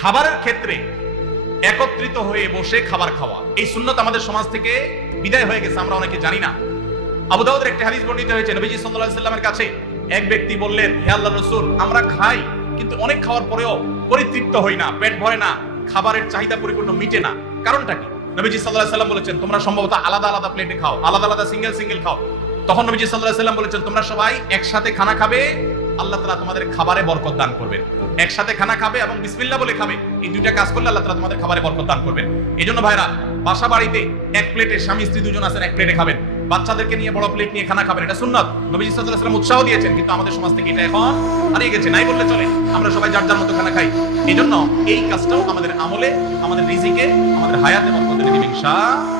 খাবারের ক্ষেত্রে একত্রিত হয়ে বসে খাবার খাওয়া, এই সুন্নত আমাদের সমাজ থেকে বিদায় হয়ে গেছে, আমরা অনেকে জানি না। আবু দাউদের একটি হাদিস বর্ণিত হয়েছে, নবীজি সাল্লাল্লাহু আলাইহি ওয়াসাল্লামের কাছে এক ব্যক্তি বললেন, হে আল্লাহর রাসূল, আমরা খাই কিন্তু অনেক খাওয়ার পরেও পরিতৃপ্ত হই না, পেট ভরে না, খাবারের চাহিদা পরিপূর্ণ মিটে না, কারণটা কি? নবীজি সাল্লাল্লাহু আলাইহি ওয়াসাল্লাম বলেছেন, তোমরা সম্ভবত আলাদা আলাদা প্লেটে খাও, আলাদা আলাদা সিঙ্গেল সিঙ্গেল খাও। তখন নবীজি সাল্লাল্লাহু আলাইহি ওয়াসাল্লাম বলেছেন, তোমরা সবাই একসাথে খানা খাবে, আল্লাহ তাআলা তোমাদের খাবারে বরকত দান করবেন। একসাথে খানা খাবে এবং বিসমিল্লাহ বলে খাবে, এই দুইটা কাজ করলে আল্লাহ তাআলা তোমাদের খাবারে বরকত দান করবেন। এইজন্য ভাইরা, বাসা বাড়িতে এক প্লেটে স্বামী স্ত্রী দুজন আছেন, এক প্লেটে খাবেন, বাচ্চাদেরকে নিয়ে বড় প্লেট নিয়ে খানা খাবেন, এটা সুন্নাত। নবীজি সাল্লাল্লাহু আলাইহি ওয়াসাল্লাম উৎসাহ দিয়েছেন, কিন্তু আমাদের সমাজ থেকে এটা এখন হারিয়ে গেছে, নাই বললে চলে। আমরা সবাই যার যার মতো খানা খাই। এইজন্য এই কাজটাও আমাদের আমলে, আমাদের রিজিকে, আমাদের হায়াতে বরকত দিবে ইনশাআল্লাহ।